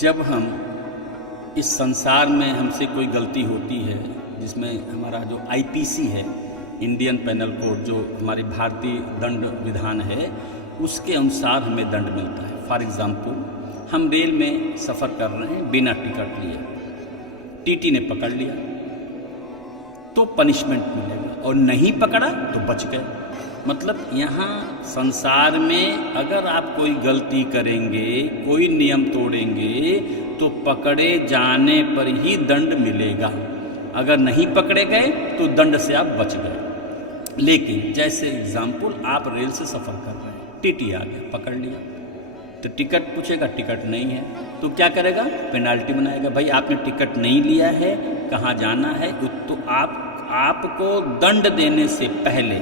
जब हम इस संसार में हमसे कोई गलती होती है, जिसमें हमारा जो आईपीसी है, इंडियन पेनल कोड, जो हमारी भारतीय दंड विधान है, उसके अनुसार हमें दंड मिलता है। फॉर एग्ज़ाम्पल, हम रेल में सफ़र कर रहे हैं बिना टिकट लिए, टीटी ने पकड़ लिया तो पनिशमेंट मिलेगा, और नहीं पकड़ा तो बच गए। मतलब यहाँ संसार में अगर आप कोई गलती करेंगे, कोई नियम तोड़ेंगे, तो पकड़े जाने पर ही दंड मिलेगा। अगर नहीं पकड़े गए तो दंड से आप बच गए। लेकिन जैसे एग्जाम्पल, आप रेल से सफ़र कर रहे हैं, टीटी आ गया, पकड़ लिया, तो टिकट पूछेगा, टिकट नहीं है, तो क्या करेगा? पेनाल्टी बनाएगा। भाई आपने टिकट नहीं लिया है, कहाँ जाना है, तो आपको दंड देने से पहले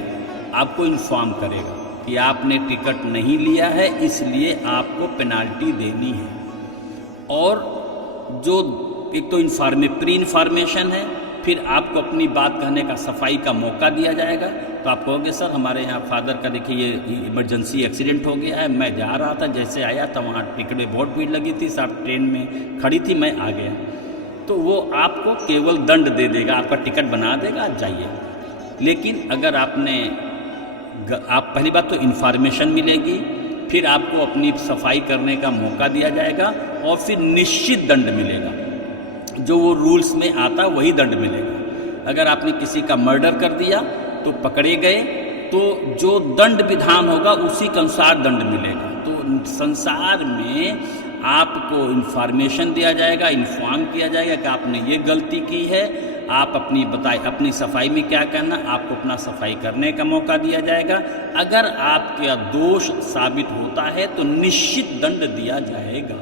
आपको इन्फॉर्म करेगा कि आपने टिकट नहीं लिया है, इसलिए आपको पेनाल्टी देनी है। और जो एक तो प्री इन्फॉर्मेशन है, फिर आपको अपनी बात कहने का, सफाई का मौका दिया जाएगा। तो आप कहोगे सर हमारे यहाँ फादर का देखिए ये इमरजेंसी एक्सीडेंट हो गया है, मैं जा रहा था, जैसे आया था वहाँ टिकट में बहुत भीड़ लगी थी, साहब ट्रेन में खड़ी थी, मैं आ गया। तो वो आपको केवल दंड दे देगा, आपका टिकट बना देगा, आप जाइए। लेकिन अगर आप पहली बात तो इन्फॉर्मेशन मिलेगी, फिर आपको अपनी सफाई करने का मौका दिया जाएगा, और फिर निश्चित दंड मिलेगा। जो वो रूल्स में आता वही दंड मिलेगा। अगर आपने किसी का मर्डर कर दिया तो पकड़े गए, तो जो दंड विधान होगा उसी के अनुसार दंड मिलेगा। तो संसार में आपको इन्फॉर्मेशन दिया जाएगा, इन्फॉर्म किया जाएगा कि आपने ये गलती की है, आप अपनी सफाई में क्या करना, आपको अपना सफाई करने का मौका दिया जाएगा। अगर आपका दोष साबित होता है तो निश्चित दंड दिया जाएगा।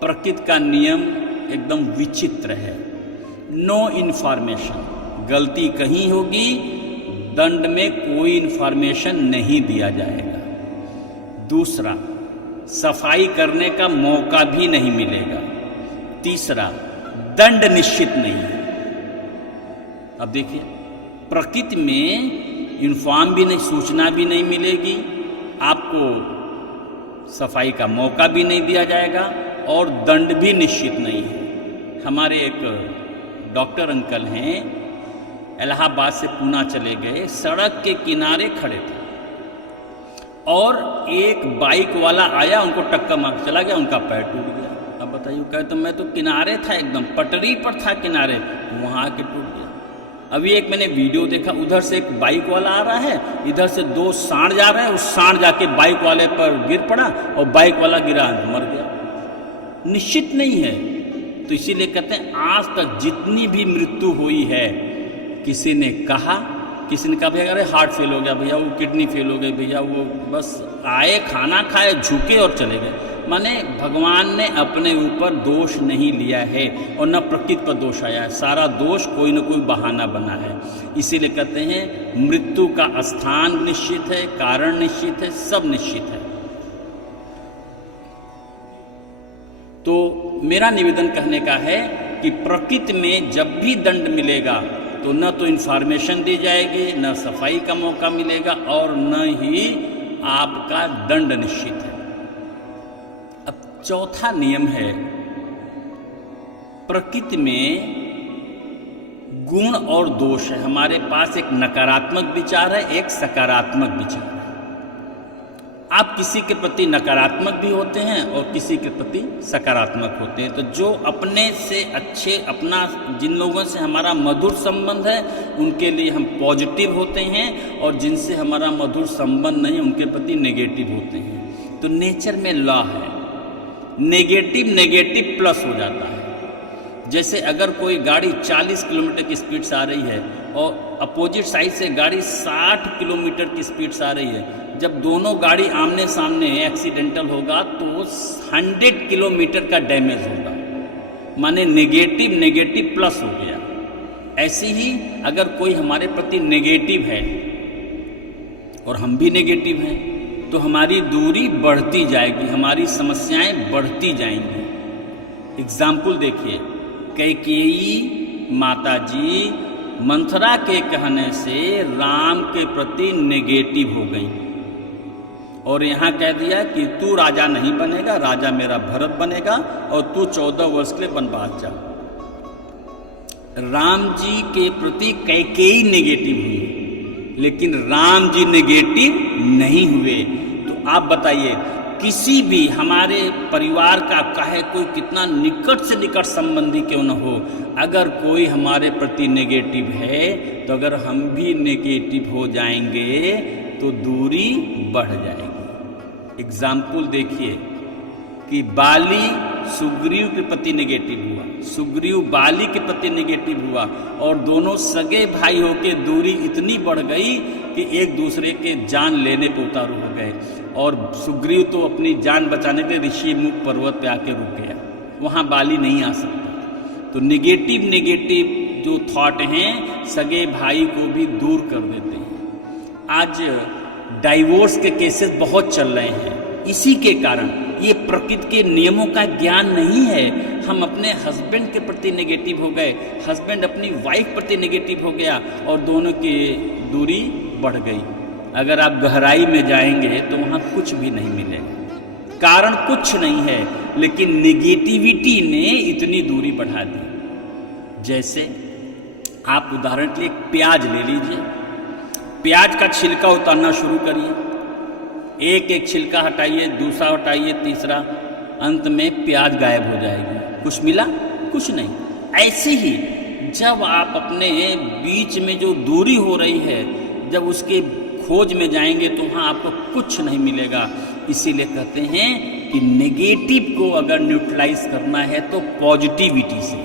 प्रकृति का नियम एकदम विचित्र है। नो इन्फॉर्मेशन, गलती कहीं होगी, दंड में कोई इन्फॉर्मेशन नहीं दिया जाएगा। दूसरा, सफाई करने का मौका भी नहीं मिलेगा। तीसरा, दंड निश्चित नहीं है। अब देखिए, प्रकृति में इन्फॉर्म भी नहीं, सूचना भी नहीं मिलेगी, आपको सफाई का मौका भी नहीं दिया जाएगा, और दंड भी निश्चित नहीं है। हमारे एक डॉक्टर अंकल हैं, इलाहाबाद से पूना चले गए, सड़क के किनारे खड़े थे और एक बाइक वाला आया, उनको टक्कर मार चला गया, उनका पैर टूट गया। अब बताइए, कहे तो मैं तो किनारे था, एकदम पटरी पर था किनारे, वहाँ आके टूट गया। अभी एक मैंने वीडियो देखा, उधर से एक बाइक वाला आ रहा है, इधर से दो सांड जा रहे हैं, उस सांड जाके बाइक वाले पर गिर पड़ा और बाइक वाला गिरा, मर गया। निश्चित नहीं है। तो इसीलिए कहते हैं, आज तक जितनी भी मृत्यु हुई है, किसी ने कहा भैया अरे हार्ट फेल हो गया, भैया वो किडनी फेल हो गई, भैया वो बस आए, खाना खाए, झुके और चले गए। माने भगवान ने अपने ऊपर दोष नहीं लिया है, और न प्रकृति पर दोष आया है। सारा दोष कोई न कोई बहाना बना है। इसीलिए कहते हैं, मृत्यु का स्थान निश्चित है, कारण निश्चित है, सब निश्चित है। तो मेरा निवेदन कहने का है कि प्रकृति में जब भी दंड मिलेगा तो न तो इन्फॉर्मेशन दी जाएगी, न सफाई का मौका मिलेगा, और न ही आपका दंड निश्चित है। अब चौथा नियम है, प्रकृति में गुण और दोष है। हमारे पास एक नकारात्मक विचार है, एक सकारात्मक विचार है। आप किसी के प्रति नकारात्मक भी होते हैं और किसी के प्रति सकारात्मक होते हैं। तो जो अपने से अच्छे, जिन लोगों से हमारा मधुर संबंध है, उनके लिए हम पॉजिटिव होते हैं, और जिनसे हमारा मधुर संबंध नहीं, उनके प्रति नेगेटिव होते हैं। तो नेचर में लॉ है, नेगेटिव प्लस हो जाता है। जैसे अगर कोई गाड़ी 40 किलोमीटर की स्पीड से आ रही है और अपोजिट साइड से गाड़ी 60 किलोमीटर की स्पीड से आ रही है, जब दोनों गाड़ी आमने सामने एक्सीडेंटल होगा तो 100 किलोमीटर का डैमेज होगा। माने नेगेटिव प्लस हो गया। ऐसे ही अगर कोई हमारे प्रति नेगेटिव है और हम भी नेगेटिव हैं, तो हमारी दूरी बढ़ती जाएगी, हमारी समस्याएं बढ़ती जाएंगी। एग्जाम्पल देखिए, कैकेयी माता जी मंथरा के कहने से राम के प्रति नेगेटिव हो गई, और यहाँ कह दिया कि तू राजा नहीं बनेगा, राजा मेरा भरत बनेगा और तू 14 वर्ष के लिए वनवास जा। राम जी के प्रति कैकेयी नेगेटिव हुई, लेकिन राम जी नेगेटिव नहीं हुए। तो आप बताइए, किसी भी हमारे परिवार का चाहे कोई कितना निकट से निकट संबंधी क्यों न हो, अगर कोई हमारे प्रति नेगेटिव है तो अगर हम भी नेगेटिव हो जाएंगे तो दूरी बढ़ जाएगी। एग्जाम्पल देखिए कि बाली सुग्रीव के प्रति नेगेटिव हुआ, सुग्रीव बाली के प्रति नेगेटिव हुआ और दोनों सगे भाई होके दूरी इतनी बढ़ गई कि एक दूसरे के जान लेने पे उतारू हो गए। और सुग्रीव तो अपनी जान बचाने के ऋषि मुख पर्वत पे आके रुक गया, वहाँ बाली नहीं आ सकता। तो नेगेटिव जो थॉट हैं सगे भाई को भी दूर कर देते हैं। आज डाइवोर्स के केसेस बहुत चल रहे हैं, इसी के कारण ये प्रकृति के नियमों का ज्ञान नहीं है। हम अपने हस्बैंड के प्रति नेगेटिव हो गए, हस्बैंड अपनी वाइफ प्रति नेगेटिव हो गया और दोनों की दूरी बढ़ गई। अगर आप गहराई में जाएंगे तो वहाँ कुछ भी नहीं मिलेगा, कारण कुछ नहीं है, लेकिन नेगेटिविटी ने इतनी दूरी बढ़ा दी। जैसे आप उदाहरण के लिए प्याज ले लीजिए, प्याज का छिलका उतारना शुरू करिए, एक एक छिलका हटाइए, दूसरा हटाइए, तीसरा, अंत में प्याज गायब हो जाएगी। कुछ मिला? कुछ नहीं। ऐसे ही जब आप अपने बीच में जो दूरी हो रही है, जब उसके खोज में जाएंगे तो वहाँ आपको कुछ नहीं मिलेगा। इसीलिए कहते हैं कि नेगेटिव को अगर न्यूट्रलाइज करना है तो पॉजिटिविटी से।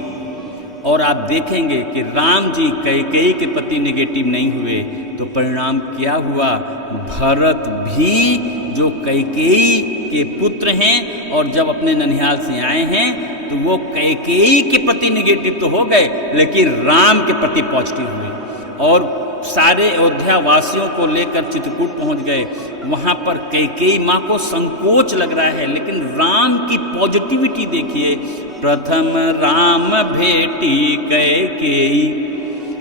और आप देखेंगे कि राम जी कैकेयी के प्रति नेगेटिव नहीं हुए तो परिणाम क्या हुआ? भरत भी जो कैकेयी के पुत्र हैं और जब अपने ननिहाल से आए हैं तो वो कैकेयी के प्रति नेगेटिव तो हो गए, लेकिन राम के प्रति पॉजिटिव हुए और सारे अयोध्या वासियों को लेकर चित्रकूट पहुंच गए। वहां पर कैकेयी माँ को संकोच लग रहा है, लेकिन राम की पॉजिटिविटी देखिए, प्रथम राम भेटी कैकेयी।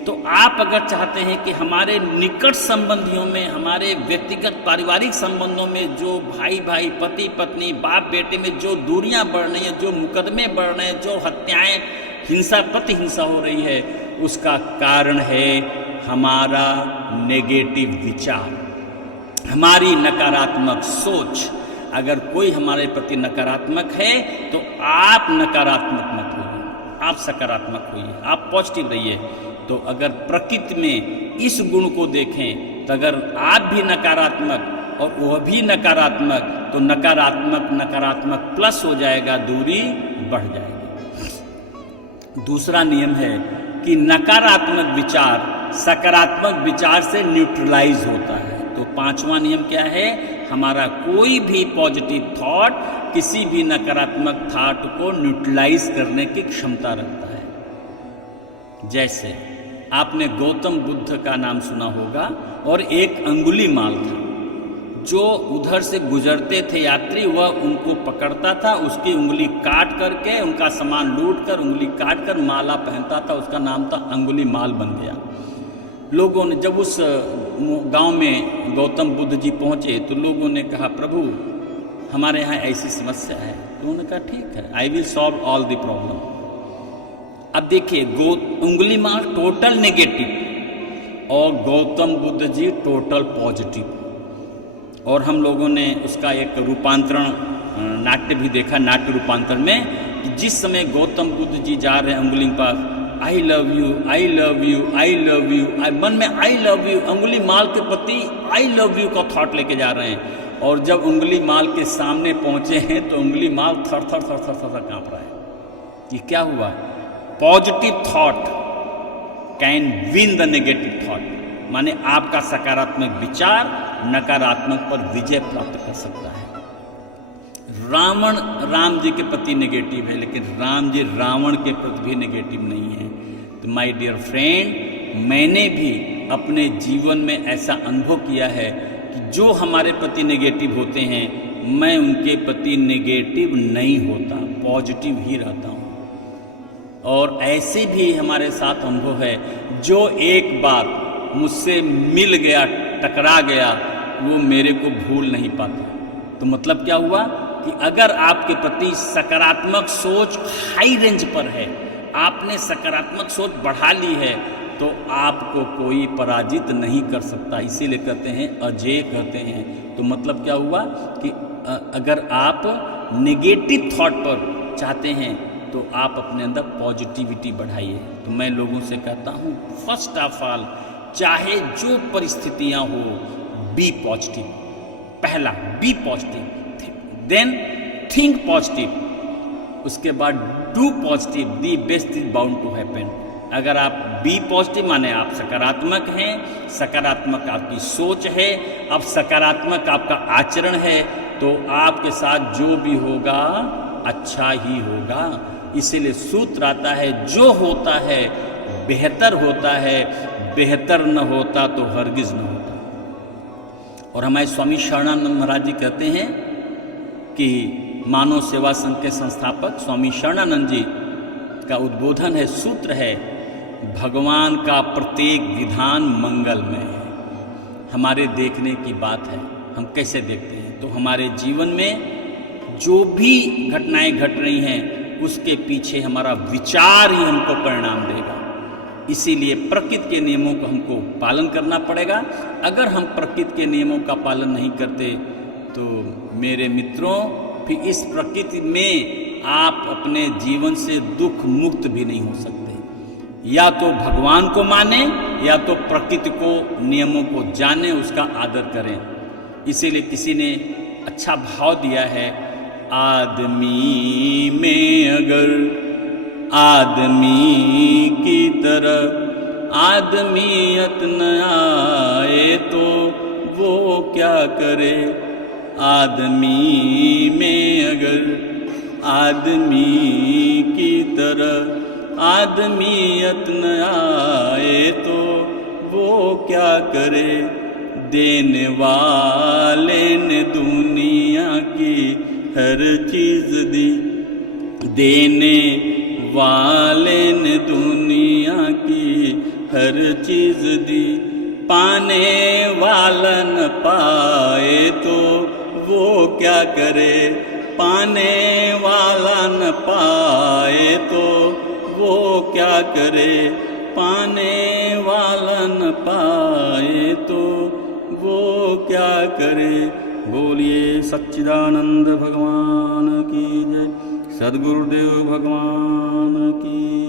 तो आप अगर चाहते हैं कि हमारे निकट संबंधियों में, हमारे व्यक्तिगत पारिवारिक संबंधों में जो भाई भाई, पति पत्नी, बाप बेटे में जो दूरियां बढ़ रही हैं, जो मुकदमे बढ़ रहे हैं, जो हत्याएं, हिंसा प्रति हिंसा हो रही है, उसका कारण है हमारा नेगेटिव विचार, हमारी नकारात्मक सोच। अगर कोई हमारे प्रति नकारात्मक है तो आप नकारात्मक मत होइए, आप सकारात्मक होइए, आप पॉजिटिव रहिए। तो अगर प्रकृति में इस गुण को देखें तो अगर आप भी नकारात्मक और वह भी नकारात्मक, तो नकारात्मक प्लस हो जाएगा, दूरी बढ़ जाएगी। दूसरा नियम है कि नकारात्मक विचार सकारात्मक विचार से न्यूट्रलाइज होता है। तो पांचवा नियम क्या है? हमारा कोई भी पॉजिटिव थॉट किसी भी नकारात्मक थॉट को न्यूट्रलाइज करने की क्षमता रखता है। जैसे आपने गौतम बुद्ध का नाम सुना होगा और एक अंगुलीमाल था जो उधर से गुजरते थे यात्री, वह उनको पकड़ता था, उसकी उंगली काट करके, उनका सामान लूट कर उंगली काट कर माला पहनता था, उसका नाम था अंगुलीमाल बन गया। लोगों ने जब उस गांव में गौतम बुद्ध जी पहुंचे तो लोगों ने कहा, प्रभु हमारे यहाँ ऐसी समस्या है। तो उन्होंने कहा ठीक है, I will solve all the problem. अब देखिए, अंगुलीमाल टोटल नेगेटिव और गौतम बुद्ध जी टोटल पॉजिटिव। और हम लोगों ने उसका एक रूपांतरण नाट्य भी देखा, नाट्य रूपांतरण में जिस समय गौतम बुद्ध जी जा रहे हैं अंगुली के पास, I love you, I love you, I love you, मन में आई लव यू, अंगुली माल के प्रति आई लव यू का थॉट लेके जा रहे हैं। और जब अंगुली माल के सामने पहुंचे हैं तो अंगुली माल थर थर थर थर थर कांप रहा है। ये क्या हुआ? Positive thought can win the negative thought, माने आपका सकारात्मक विचार नकारात्मक पर विजय प्राप्त कर सकता है। रावण राम जी के प्रति नेगेटिव है, लेकिन राम जी रावण के प्रति भी नेगेटिव नहीं है। तो माय डियर फ्रेंड, मैंने भी अपने जीवन में ऐसा अनुभव किया है कि जो हमारे प्रति नेगेटिव होते हैं, मैं उनके प्रति नेगेटिव नहीं होता, पॉजिटिव ही रहता हूँ। और ऐसे भी हमारे साथ अनुभव है, जो एक बार मुझसे मिल गया, टकरा गया, वो मेरे को भूल नहीं पाता। तो मतलब क्या हुआ कि अगर आपके प्रति सकारात्मक सोच हाई रेंज पर है, आपने सकारात्मक सोच बढ़ा ली है, तो आपको कोई पराजित नहीं कर सकता। इसीलिए कहते हैं अजेय कहते हैं। तो मतलब क्या हुआ कि अगर आप नेगेटिव थॉट पर चाहते हैं तो आप अपने अंदर पॉजिटिविटी बढ़ाइए। तो मैं लोगों से कहता हूँ फर्स्ट ऑफ ऑल, चाहे जो परिस्थितियाँ हो, बी पॉजिटिव। पहला be positive, then think positive, उसके बाद do positive, the best is bound to happen. अगर आप बी पॉजिटिव माने आप सकारात्मक हैं, सकारात्मक आपकी सोच है, अब सकारात्मक आपका आचरण है, तो आपके साथ जो भी होगा अच्छा ही होगा। इसीलिए सूत्र आता है जो होता है बेहतर होता है, बेहतर न होता तो हरगिज न होता। और हमारे स्वामी शरणानंद महाराज जी कहते हैं कि मानव सेवा संघ के संस्थापक स्वामी शरणानंद जी का उद्बोधन है, सूत्र है, भगवान का प्रत्येक विधान मंगलमय है। हमारे देखने की बात है, हम कैसे देखते हैं। तो हमारे जीवन में जो भी घटनाएं घट रही हैं उसके पीछे हमारा विचार ही हमको परिणाम देगा। इसीलिए प्रकृति के नियमों का हमको पालन करना पड़ेगा। अगर हम प्रकृति के नियमों का पालन नहीं करते तो मेरे मित्रों, फिर इस प्रकृति में आप अपने जीवन से दुख मुक्त भी नहीं हो सकते। या तो भगवान को माने या तो प्रकृति को नियमों को जाने, उसका आदर करें। इसीलिए किसी ने अच्छा भाव दिया है, आदमी में अगर आदमी की तरह आदमियत न आए तो वो क्या करे। आदमी में अगर आदमी की तरह आदमियत न आए तो वो क्या करे। देने वाले ने दुनिया की हर चीज दी, देने वाले ने दुनिया की हर चीज दी। पाने वाला न पाए तो वो क्या करे। पाने वाला न पाए तो वो क्या करे। पाने वाला न पाए तो वो क्या करे। बोलिए सच्चिदानंद भगवान की जय, सद्गुरुदेव भगवान की